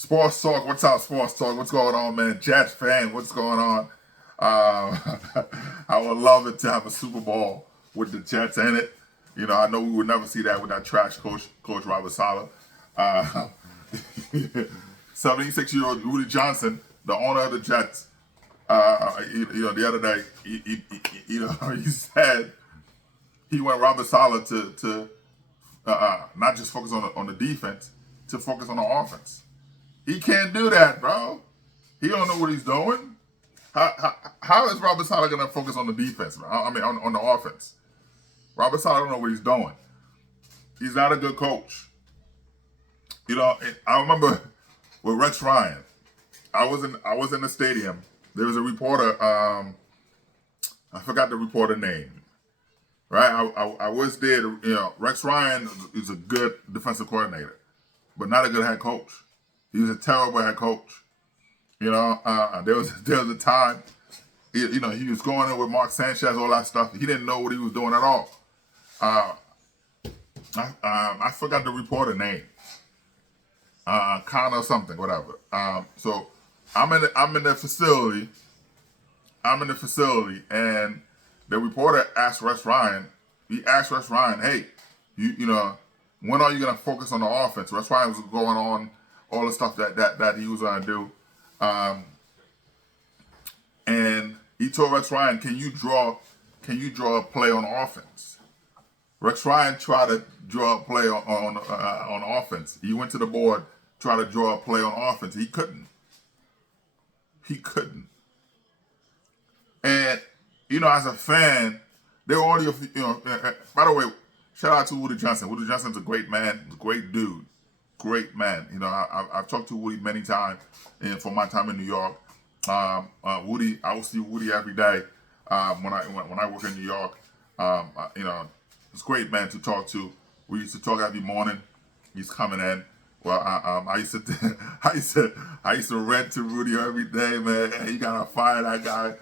Sports Talk, what's up, Sports Talk? What's going on, man? Jets fan, what's going on? I would love it to have a Super Bowl with the Jets in it. You know, I know we would never see that with that trash coach Robert Saleh. Uh, 76-year-old Woody Johnson, the owner of the Jets, the other day, he said he want Robert Saleh to not just focus on the defense, to focus on the offense. He can't do that, bro. He don't know what he's doing. How is Robert Saleh going to focus on the defense? I mean, on the offense. Robert Saleh don't know what he's doing. He's not a good coach. You know, I remember with Rex Ryan. I was in the stadium. There was a reporter. I forgot the reporter name. Right? I was there. Rex Ryan is a good defensive coordinator, but not a good head coach. He was a terrible head coach. There was a time, he was going in with Mark Sanchez, all that stuff. He didn't know what he was doing at all. I forgot the reporter name. Connor something, whatever. So I'm in the facility. And the reporter asked Rex Ryan. He asked Rex Ryan, "Hey, when are you gonna focus on the offense?" Rex Ryan was going on all the stuff that he was gonna do. And he told Rex Ryan, can you draw a play on offense? Rex Ryan tried to draw a play on offense. He went to the board, tried to draw a play on offense. He couldn't. And, as a fan, there were only by the way, shout out to Woody Johnson. Woody Johnson's a great man, great dude, great man. I've talked to Woody many times for my time in New York. Woody, I will see Woody every day when I work in New York. It's a great man to talk to. We used to talk every morning. He's coming in. Well, I used to rent to Rudy every day, man. He gotta fire that guy,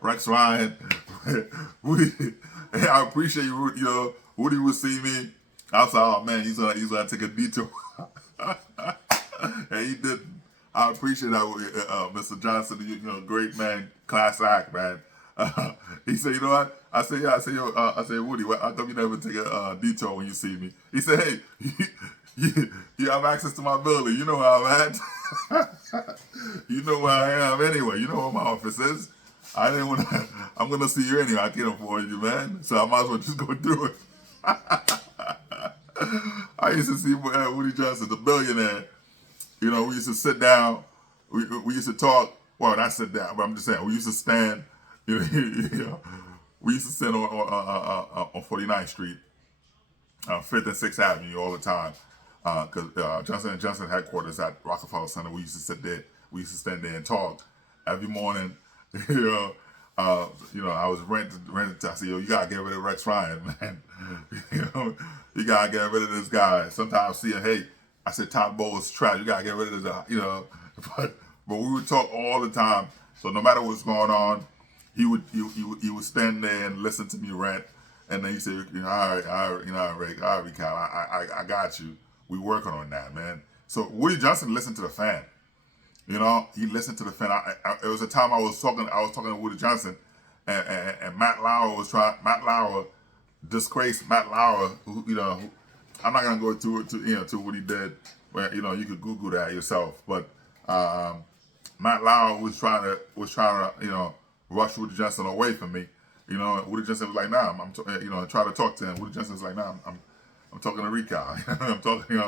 Rex Ryan. Woody, I appreciate you, Rudy. Woody would see me. I was like, oh man, he's gonna take a detour. And he didn't. I appreciate that, Mr. Johnson. Great man, class act, man. He said, you know what? I said, yeah. I said, Woody, how come you never take a detour when you see me? He said, hey, you have access to my building. You know where I'm at. You know where I am anyway. You know where my office is. I'm gonna see you anyway. I can't afford you, man. So I might as well just go do it. I used to see Woody Johnson, the billionaire. We used to sit down. We used to talk. Well, not sit down, but I'm just saying we used to stand. We used to sit on 49th Street, 5th and 6th Avenue all the time. Because Johnson & Johnson headquarters at Rockefeller Center, we used to sit there. We used to stand there and talk every morning. I was rented. I said, yo, you gotta get rid of Rex Ryan, man. You gotta get rid of this guy. Sometimes see, hey, I said Todd Bowles trash. You gotta get rid of this, But we would talk all the time. So no matter what's going on, he would stand there and listen to me rant, and then he said, all right, Rick, all right, Cal, I got you. We working on that, man. So Woody Johnson listened to the fan. He listened to the fan. It was a time I was talking to Woody Johnson, and Matt Lauer disgraced Matt Lauer, who, I'm not gonna go to what he did. Where you could Google that yourself. But Matt Lauer was trying to rush Woody Johnson away from me. Woody Johnson was like, nah, I'm try to talk to him. Woody Johnson was like, nah, I'm talking to Rico. I'm talking,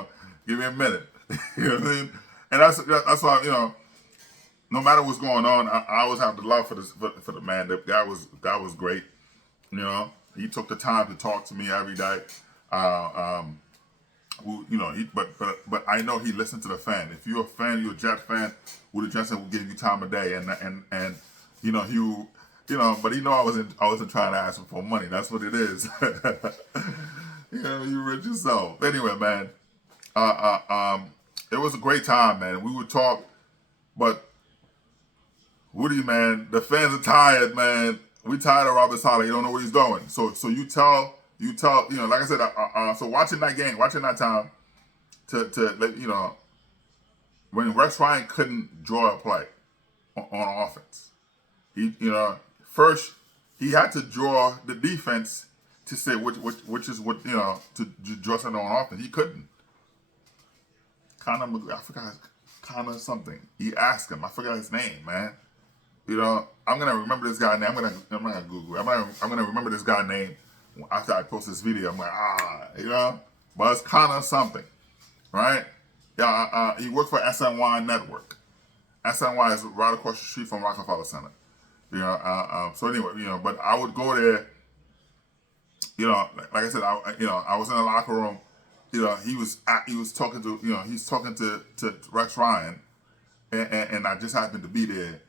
give me a minute. You know what I mean? And that's why no matter what's going on, I always have the love for the man. That guy was great. He took the time to talk to me every day. But I know he listened to the fan. If you're a fan, you're a Jet fan, Woody Johnson will give you time of day, and but I wasn't trying to ask him for money. That's what it is. You rich yourself. Anyway, man, it was a great time, man. We would talk, but Woody, man, the fans are tired, man. We tired of Robert Saleh. You don't know where he's going. So you tell, like I said, so watching that game, watching that time, to let when Rex Ryan couldn't draw a play on offense, first he had to draw the defense to say which is what to draw something on offense. He couldn't. I forgot Connor something. He asked him. I forgot his name, man. I'm gonna remember this guy's name. I'm gonna Google it. I'm gonna remember this guy's name after I post this video. I'm like, but it's Connor something, right? Yeah, he worked for SNY Network. SNY is right across the street from Rockefeller Center. So anyway, but I would go there. Like I said, I was in the locker room. He was talking to, he's talking to Rex Ryan, and I just happened to be there,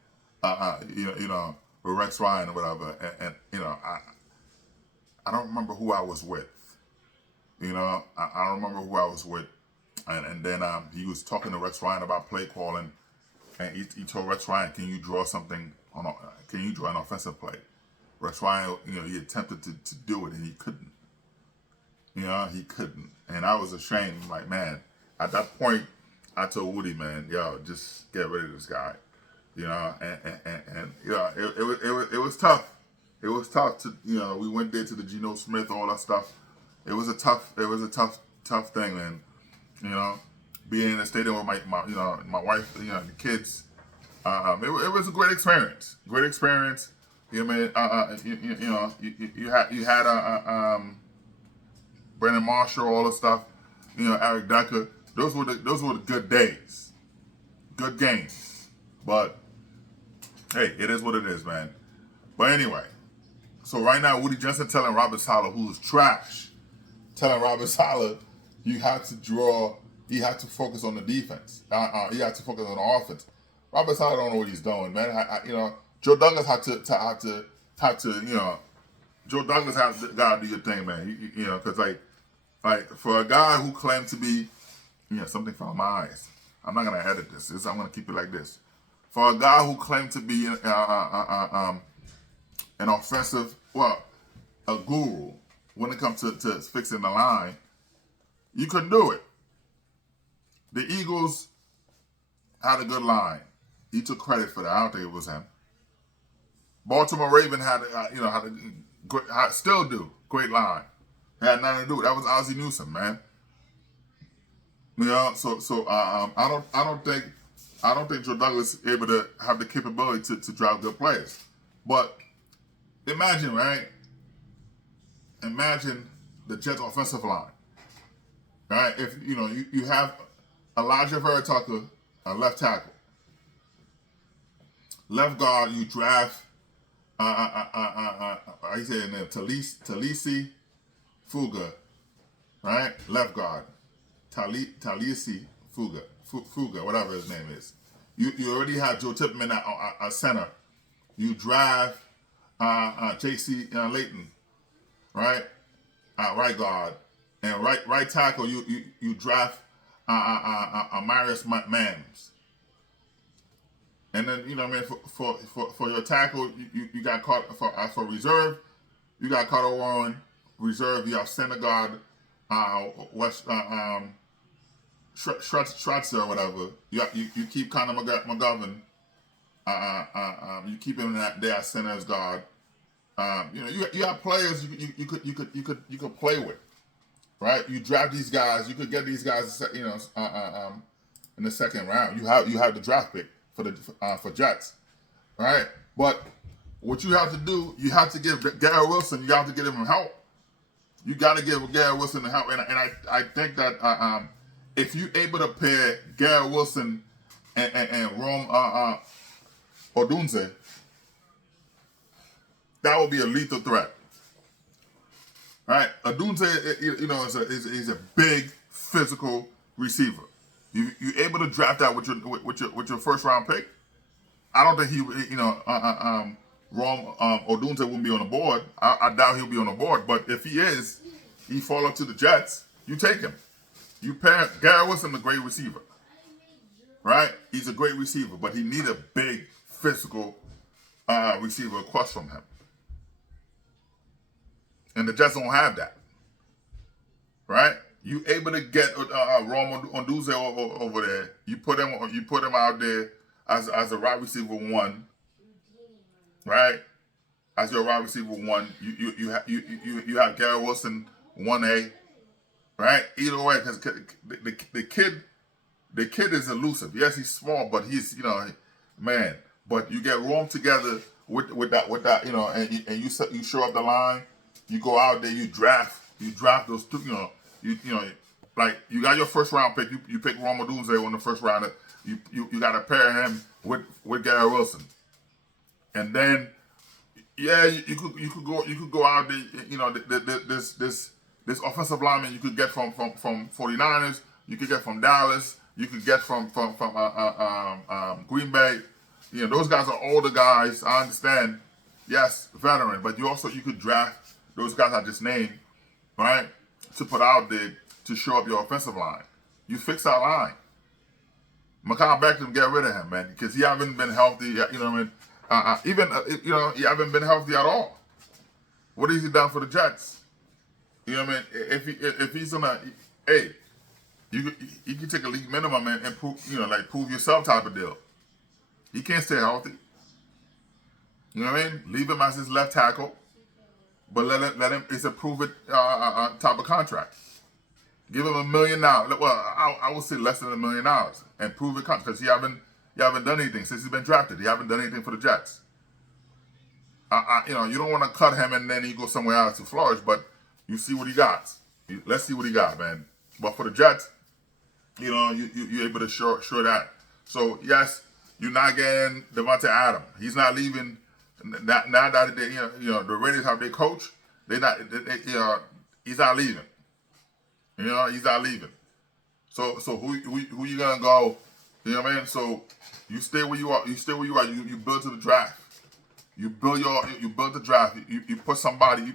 with Rex Ryan or whatever, and I don't remember who I was with. I don't remember who I was with, and then he was talking to Rex Ryan about play calling, and he told Rex Ryan, "Can you draw something can you draw an offensive play?" Rex Ryan, he attempted to do it and he couldn't. He couldn't, and I was ashamed. I'm like, man, at that point, I told Woody, man, yo, just get rid of this guy. And it was tough. It was tough to we went there to the Geno Smith, all that stuff. It was a tough thing, man. Being in the stadium with my wife, the kids. It was a great experience. Great experience. You had Brandon Marshall, all the stuff. Eric Decker. Those were the good days, good games. But hey, it is what it is, man. But anyway, so right now Woody Johnson telling Robert Saleh, who's trash, telling Robert Saleh, you have to draw. You have to focus on the defense. You have to focus on the offense. Robert Saleh don't know what he's doing, man. Joe Douglas had to Joe Douglas has gotta do your thing, man. Because like for a guy who claimed to be, something found my eyes. I'm not gonna edit this. I'm gonna keep it like this. For a guy who claimed to be an offensive, a guru when it comes to fixing the line, you couldn't do it. The Eagles had a good line. He took credit for that. I don't think it was him. Baltimore Raven still do great line. Had nothing to do with it. That was Ozzie Newsome, man. So I don't think Joe Douglas is able to have the capability to drive good players. But imagine, right? Imagine the Jets offensive line. Right? If you have Elijah Vera Tucker, a left tackle. Left guard, you draft I say his name, Talisi Fuga, right? Left guard. Talisi Fuga, whatever his name is. You already have Joe Tippmann at center. You drive J.C. Layton, right? Right guard. And right tackle, you draft Marius Mams. And then for your tackle, you got caught for reserve. You got Carter Warren reserve. You have center guard Schratzer or whatever. You keep Connor McGovern. You keep him there at center as guard. You have players you could play with, right? You draft these guys. You could get these guys, in the second round. You have the draft pick for Jets, right? But what you have to do, you have to give Garrett Wilson, you have to give him help. You got to give Garrett Wilson the help, and I think that if you're able to pair Garrett Wilson and Rome Odunze, that would be a lethal threat, right? Odunze, is a big physical receiver. You able to draft that with your first round pick? I don't think Odunze wouldn't be on the board. I doubt he'll be on the board. But if he is, he fall up to the Jets. You take him. You pair Garrett Wilson, a great receiver, right? He's a great receiver, but he need a big physical receiver across from him, and the Jets don't have that, right? You able to get Rome Odunze over there. You put him out there as a wide receiver one, right? As your wide receiver one, you have Garrett Wilson 1A, right? Either way, because the kid is elusive. Yes, he's small, but he's man. But you get Rome together with that and you show up the line. You go out there, you draft those two, like you got your first round pick. You pick Rome Odunze on the first round. You got to pair him with Garrett Wilson, and then yeah, you could go out there. This offensive lineman you could get from 49ers. You could get from Dallas. You could get from Green Bay. Those guys are older guys. I understand. Yes, veteran, but you could draft those guys I just named, right? To put out there to show up your offensive line. You fix that line. Mekhi Becton, get rid of him, man, because he haven't been healthy. You know what I mean? He haven't been healthy at all. What has he done for the Jets? You know what I mean? If he's gonna, hey, you can take a league minimum and prove, prove yourself type of deal. He can't stay healthy. You know what I mean? Leave him as his left tackle, but let him. It's a prove it type of contract. Give him $1 million. Well, I would say less than $1 million and prove it contract because you haven't done anything since he's been drafted. You haven't done anything for the Jets. You don't want to cut him and then he goes somewhere else to flourish, but you see what he got. Let's see what he got, man. But for the Jets, you're able to show that. So yes, you're not getting Devontae Adams. He's not leaving. Now that the Raiders have their coach, he's not leaving. He's not leaving. So who you gonna go? You know what I mean? So you stay where you are. You stay where you are. You build to the draft. You build the draft. You put somebody.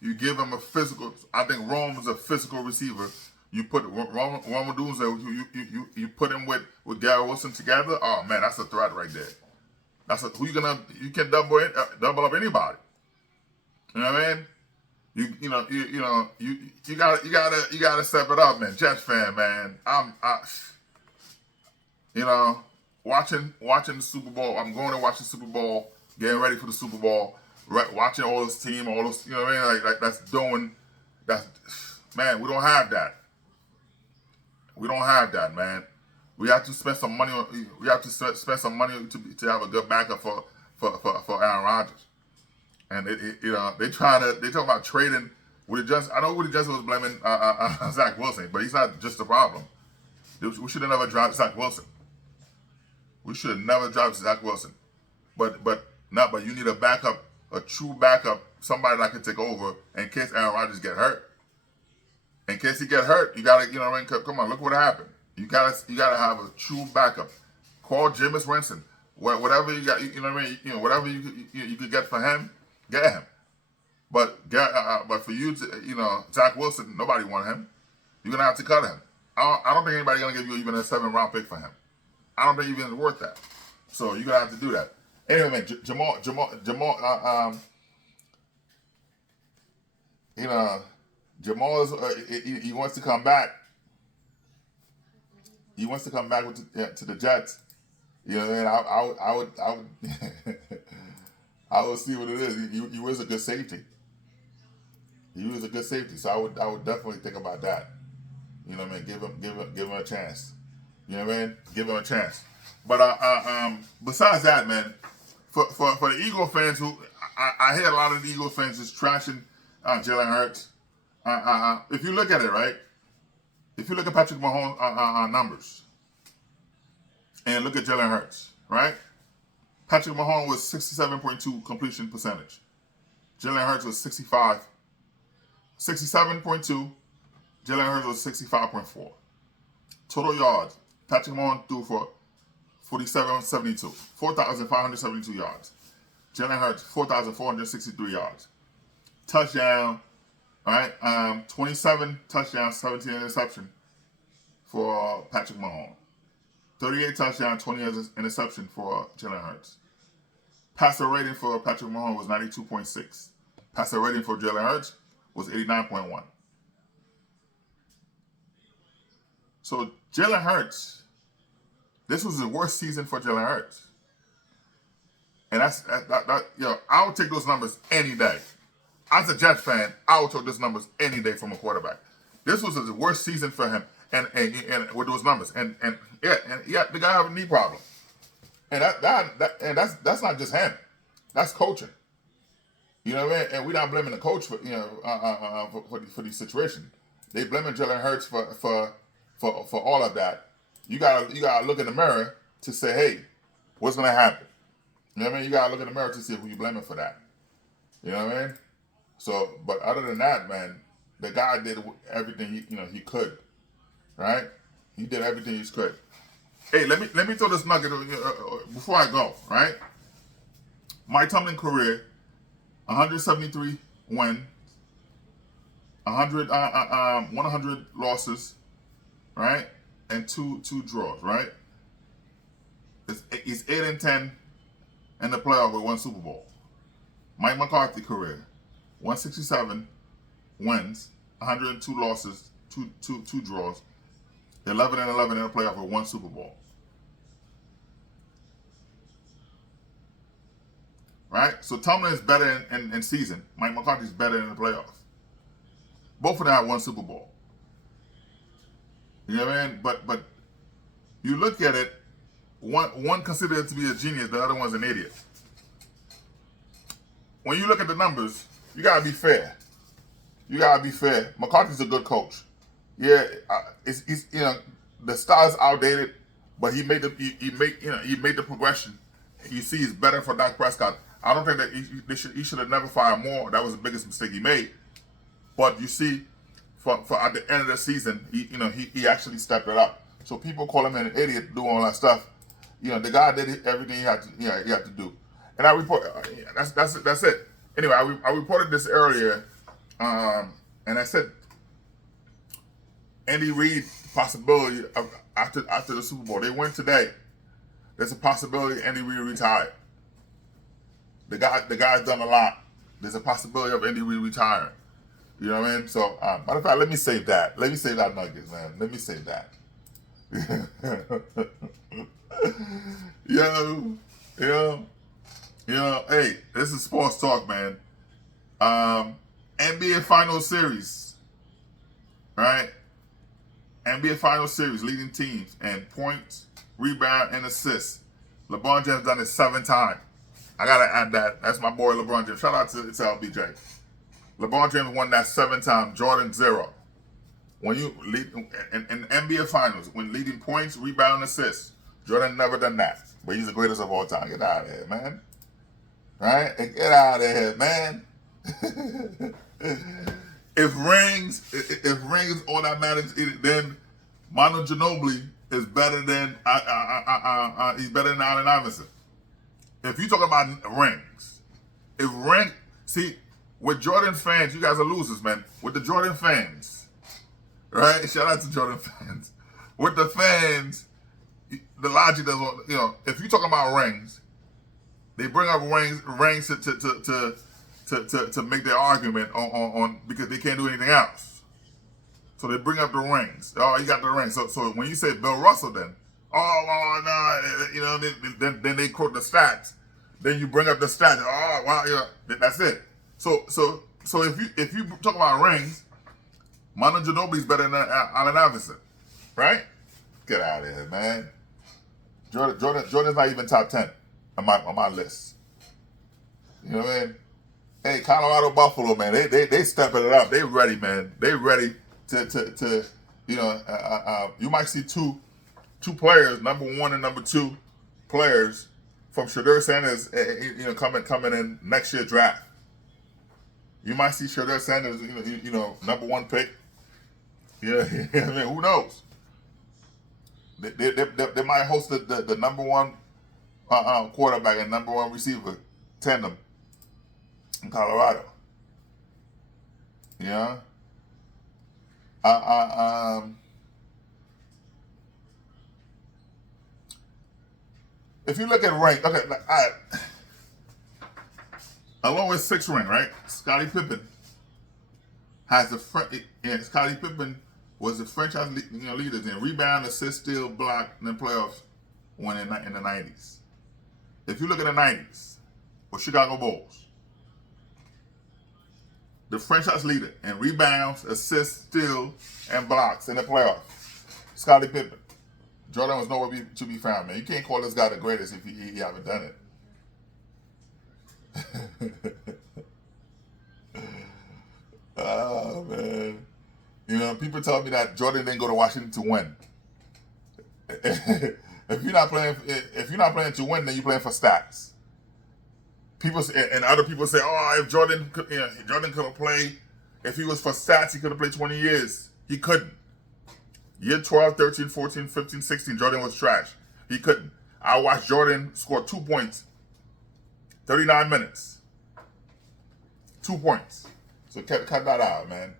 You give him a physical. I think Rome is a physical receiver. You put Rome Odunze. You put him with Garrett Wilson together. Oh man, that's a threat right there. Who you gonna? You can double up anybody. You know what I mean? You gotta step it up, man. Jets fan, man. Watching the Super Bowl. I'm going to watch the Super Bowl, getting ready for the Super Bowl, right, watching all this team, all this, what I mean? Like that's man, we don't have that. We don't have that, man. We have to spend some money on. We have to spend some money to have a good backup for Aaron Rodgers. And they talk about trading. I know Woody Johnson was blaming Zach Wilson, but he's not just the problem. We should have never dropped Zach Wilson. We should have never dropped Zach Wilson. But you need a backup, a true backup, somebody that can take over in case Aaron Rodgers get hurt. In case he get hurt, you gotta, come on, look what happened. You gotta have a true backup. Call Jameis Winston. Whatever you got, whatever you could get for him, get him. But for you to, Zach Wilson, nobody want him. You're gonna have to cut him. I don't think anybody's gonna give you even a 7th-round pick for him. I don't think even it's worth that. So you're gonna have to do that. Anyway, man, Jamal, Jamal is he wants to come back. He wants to come back to the Jets. I would I would see what it is. He was a good safety. He was a good safety, so I would definitely think about that. You know what I mean? Give him a chance. You know what I mean? Give him a chance. But besides that, man, for the Eagle fans who I hear a lot of the Eagle fans just trashing Jalen Hurts. If you look at it, right? If you look at Patrick Mahomes' numbers and look at Jalen Hurts, right? Patrick Mahomes was 67.2 completion percentage. Jalen Hurts was 67.2. Jalen Hurts was 65.4. Total yards. Patrick Mahomes threw for 4,572 yards. Jalen Hurts 4,463 yards. Touchdown. All right, 27 touchdowns, 17 interception for Patrick Mahomes. 38 touchdowns, 20 interception for Jalen Hurts. Passer rating for Patrick Mahomes was 92.6. Passer rating for Jalen Hurts was 89.1. So Jalen Hurts, this was the worst season for Jalen Hurts. And I would take those numbers any day. As a Jets fan, I would take those numbers any day from a quarterback. This was the worst season for him, and with those numbers, and the guy have a knee problem, and that's not just him, that's coaching. You know what I mean? And we're not blaming the coach for for these situations. They blaming Jalen Hurts for all of that. You gotta look in the mirror to say, hey, what's gonna happen? You know what I mean? You gotta look in the mirror to see who you blaming for that. You know what I mean? So, but other than that, man, the guy did everything he could, right? He did everything he could. Hey, let me throw this nugget before I go, right? Mike Tomlin career, 173 wins, 100 losses, right, and two draws, right? He's 8-10 in the playoff with 1 Super Bowl. Mike McCarthy career, 167 wins, 102 losses, two draws, 11-11 in the playoff with 1 Super Bowl. Right? So Tomlin is better in season. Mike McCarthy is better in the playoffs. Both of them have 1 Super Bowl. You know what I mean? But you look at it, one considered to be a genius, the other one's an idiot. When you look at the numbers, you gotta be fair. You gotta be fair. McCarthy's a good coach. Yeah, he's the style's outdated, but he made the progression. You see, he's better for Dak Prescott. I don't think that he should have never fired Moore. That was the biggest mistake he made. But you see, for at the end of the season, he actually stepped it up. So people call him an idiot doing all that stuff. The guy did everything he had to do. And I report that's it. Anyway, I reported this earlier, and I said Andy Reid possibility of after the Super Bowl. They win today. There's a possibility Andy Reid retired. The guy's done a lot. There's a possibility of Andy Reid retiring. You know what I mean? So, matter of fact, let me save that. Let me save that nugget, man. Let me save that. Hey, this is sports talk, man. NBA Finals Series, right? NBA Finals Series, leading teams and points, rebound, and assists. LeBron James done it 7 times. I gotta add that. That's my boy LeBron James. Shout out to LBJ. LeBron James won that 7 times. Jordan 0. When you lead in NBA Finals, when leading points, rebound, and assists, Jordan never done that. But he's the greatest of all time. Get out of here, man. Right? Get out of here, man. If rings all that matters, then Manu Ginobili is better than he's better than Allen Iverson. If you talk about rings, see, with Jordan fans, you guys are losers, man. With the Jordan fans, right? Shout out to Jordan fans. With the fans, the logic doesn't. If you talk about rings, they bring up rings to make their argument on because they can't do anything else. So they bring up the rings. Oh, you got the rings. So when you say Bill Russell, then then they quote the stats. Then you bring up the stats. Oh, wow, that's it. So if you talk about rings, Manu Ginobili's better than Allen Iverson, right? Get out of here, man. Jordan's not even top 10 on my list. You know what I mean? Hey, Colorado Buffalo, man, they stepping it up. They ready, man. They ready to you might see two players, number 1 and number 2 players from Shedeur Sanders, coming in next year's draft. You might see Shedeur Sanders, number 1 pick. Yeah, I mean, who knows? They might host the number 1 quarterback and number 1 receiver tandem in Colorado. Yeah. If you look at rank, okay, along with 6 ring, right? Scottie Pippen has Scottie Pippen was the franchise leaders in rebound, assist, steal, block in the playoffs when in the 90s. If you look at the 90s with Chicago Bulls, the franchise leader in rebounds, assists, steals, and blocks in the playoffs, Scottie Pippen. Jordan was nowhere to be found, man. You can't call this guy the greatest if he haven't done it. Oh, man. You know, people tell me that Jordan didn't go to Washington to win. If you're not playing to win, then you're playing for stats. People and other people say, "Oh, if Jordan could have played, if he was for stats, he could have played 20 years. He couldn't. Year 12, 13, 14, 15, 16, Jordan was trash. He couldn't. I watched Jordan score 2 points, 39 minutes, 2 points. So cut that out, man.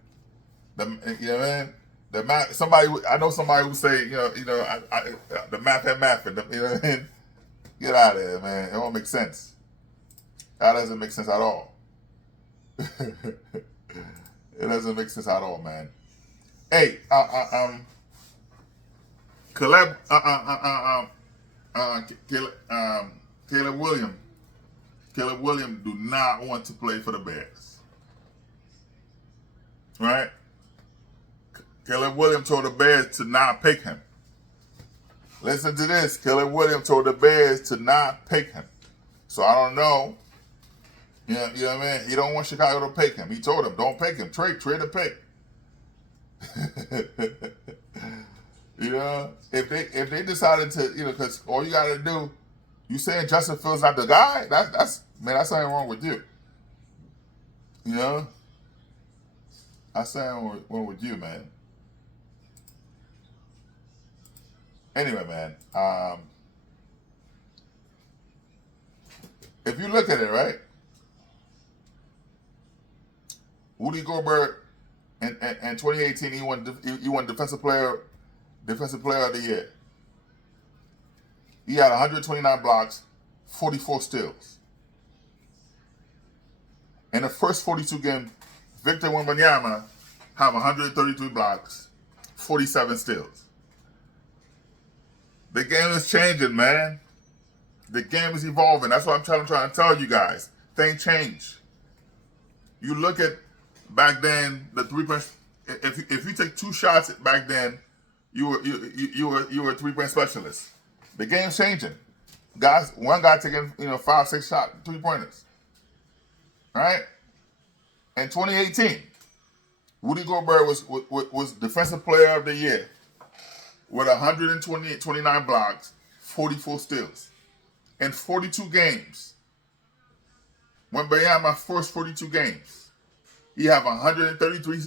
You know, man. The math. I know somebody who say, the math and math, and you know what I mean. Get out of here, man. It don't make sense. That doesn't make sense at all. It doesn't make sense at all, man. Hey, Caleb Williams. Caleb Williams do not want to play for the Bears. Right? Caleb Williams told the Bears to not pick him. Listen to this. Caleb Williams told the Bears to not pick him. So I don't know. You know what I mean? He don't want Chicago to pick him. He told them, don't pick him. Trade the pick. You know, if they decided to, because all you gotta do, you saying Justin Fields not the guy, that's something wrong with you. You know? That's something wrong with you, man. Anyway, man, if you look at it, right, Rudy Gobert in 2018, he won defensive player of the year. He had 129 blocks, 44 steals. In the first 42 games, Victor Wembanyama have 133 blocks, 47 steals. The game is changing, man. The game is evolving. That's what I'm trying to tell you guys. Things change. You look at back then, the 3-point. If you take 2 shots back then, you were a 3-point specialist. The game's changing. One guy taking 5, 6 shot 3-pointers. Right? In 2018, Rudy Gobert was defensive player of the year with 129 blocks, 44 steals. In 42 games, Wembanyama first 42 games, he have 133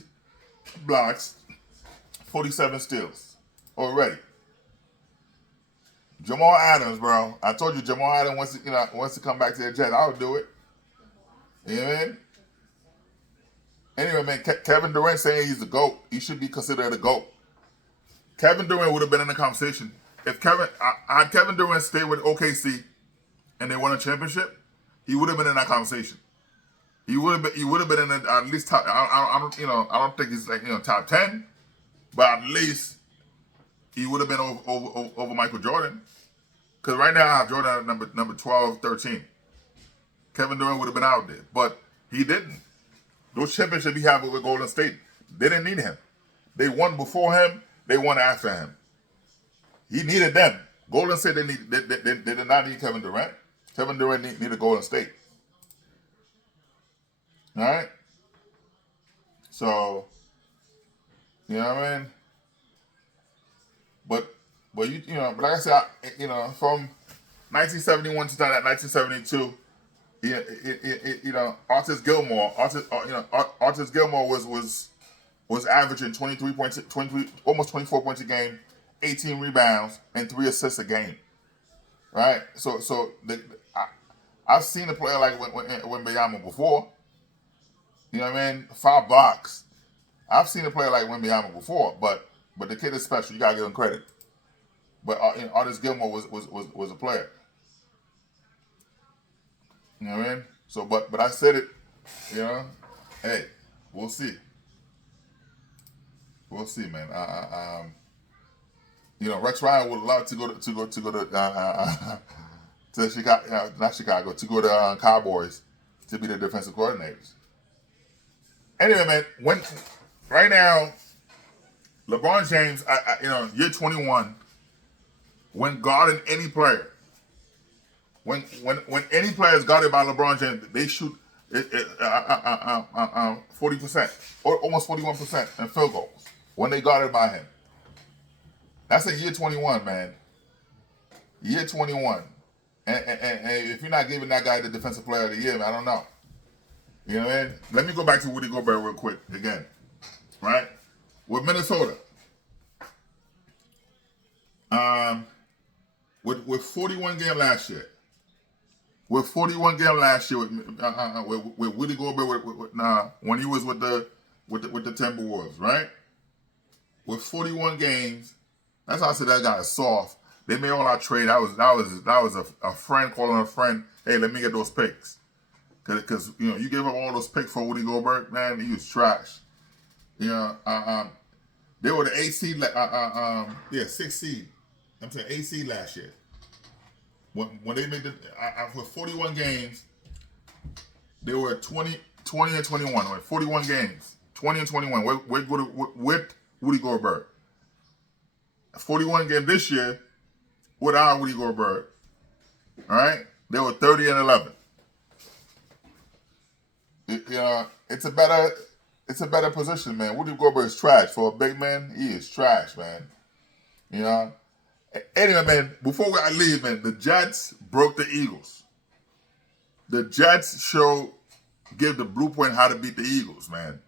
blocks, 47 steals already. Jamal Adams, bro. I told you Jamal Adams wants to come back to the Jets. I would do it. You know what I mean? Anyway, man, Kevin Durant saying he's the GOAT. He should be considered a GOAT. Kevin Durant would have been in the conversation. If Kevin Durant stayed with OKC and they won a championship, he would have been in that conversation. He would have been in at least top. I don't think he's top 10, but at least he would have been over Michael Jordan. Because right now I have Jordan at number 12, 13. Kevin Durant would have been out there, but he didn't. Those championships he had with Golden State, they didn't need him. They won before him. They won after him. He needed them. Golden State, they did not need Kevin Durant. Kevin Durant needed Golden State. All right? So, you know what I mean? But but like I said, from 1971 to 1972, Artis Gilmore was averaging 23 points, almost 24 points a game, 18 rebounds, and 3 assists a game. Right? So I've seen a player like Wembanyama before. You know what I mean? 5 blocks. I've seen a player like Wembanyama before, but the kid is special. You gotta give him credit. But Artis Gilmore was a player. You know what I mean? So, but I said it. Hey, we'll see. we'll see, man. Rex Ryan would love to go to Chicago, not Chicago, to go to Cowboys to be the defensive coordinators. Anyway, man, right now, LeBron James, year 21, when guarding any player, when any player is guarded by LeBron James, they shoot 40% or almost 41% in field goals when they guarded by him. That's a year 21, man. Year 21. And if you're not giving that guy the defensive player of the year, man, I don't know. You know what I mean? Let me go back to Rudy Gobert real quick again. Right? With Minnesota. With 41 game last year. With 41 game last year with Rudy Gobert when he was with the Timberwolves, right? With 41 games, that's how I said that guy is soft. They made all our trade. That was a friend calling a friend. Hey, let me get those picks, because you gave up all those picks for Rudy Gobert, man. He was trash. They were the 8 seed, 6 seed. I'm saying 8 seed last year. When they made for 41 games, they were 20 and 21. With 41 games, 20 and 21. With Rudy Gobert. 41 game this year without Rudy Gobert. All right, they were 30 and 11. It's a better position, man. Rudy Gobert is trash for a big man. He is trash, man. Anyway, man, before I leave, man, the Jets broke the Eagles. The Jets give the blueprint how to beat the Eagles, man.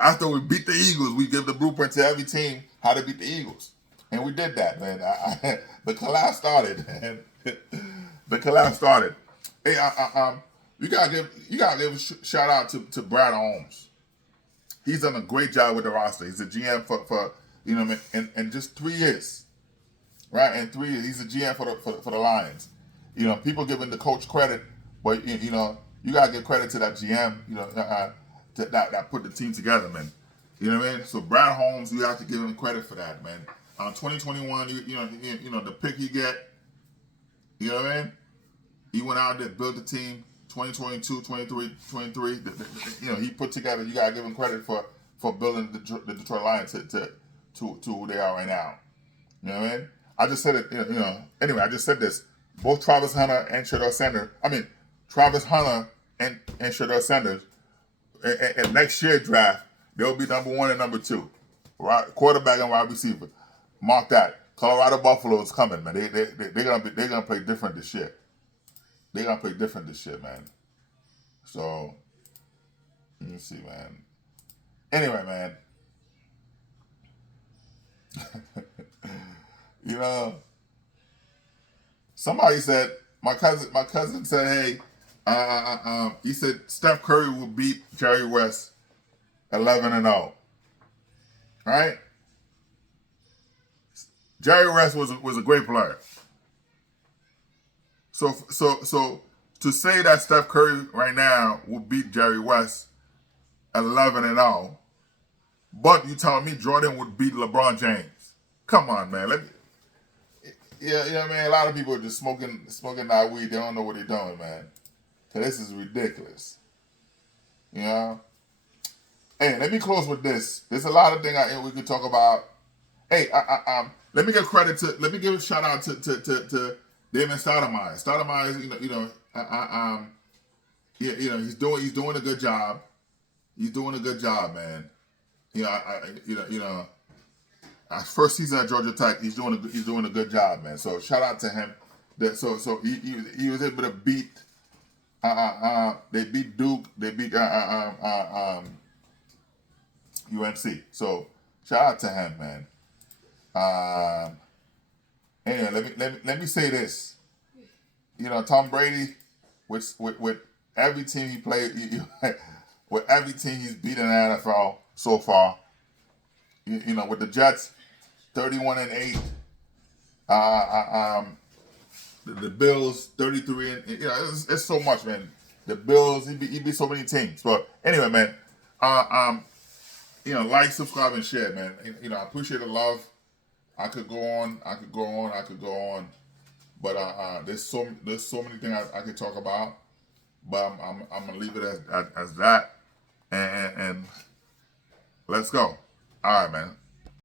After we beat the Eagles, we give the blueprint to every team how to beat the Eagles. And we did that, man. The collapse started, man. The collapse started. Hey, you gotta give a shout out to Brad Holmes. He's done a great job with the roster. He's a GM for in just 3 years. Right, in 3 years, he's a GM for the Lions. People giving the coach credit, but you gotta give credit to that GM. That put the team together, man. You know what I mean? So Brad Holmes, you have to give him credit for that, man. 2021, the pick he get. You know what I mean? He went out there, built the team. 2022, 23. He put together. You gotta give him credit for building the Detroit Lions to who they are right now. You know what I mean? I just said it, anyway, I just said this. Both Travis Hunter and Shedeur Sanders, Travis Hunter and Shedeur Sanders, in next year's draft, they'll be number 1 and number 2. Right, quarterback and wide receiver. Mark that. Colorado Buffalo is coming, man. They're gonna play different this year. They're gonna play different this year, man. So, let me see, man. Anyway, man. Somebody said, my cousin said, hey, he said Steph Curry will beat Jerry West 11-0. Right? Jerry West was a great player. So to say that Steph Curry right now will beat Jerry West 11-0, but you telling me Jordan would beat LeBron James? Come on, man. Man. A lot of people are just smoking that weed. They don't know what they're doing, man. So this is ridiculous. Hey, let me close with this. There's a lot of things we could talk about. Hey, let me give a shout out to Damon Stoudemire. Stoudemire, he's doing a good job. He's doing a good job, man. First season at Georgia Tech, he's doing a good job, man. So shout out to him. So he was able to beat. They beat Duke. They beat UNC. So shout out to him, man. Anyway, let me say this. Tom Brady, with every team he played, with every team he's beaten in the NFL so far. With the Jets, 31-8. The Bills, 33, and it's so much, man. The Bills, he beat so many teams. But anyway, man, like, subscribe, and share, man. I appreciate the love. I could go on, but there's so many things I could talk about. But I'm gonna leave it as that, and let's go. All right, man.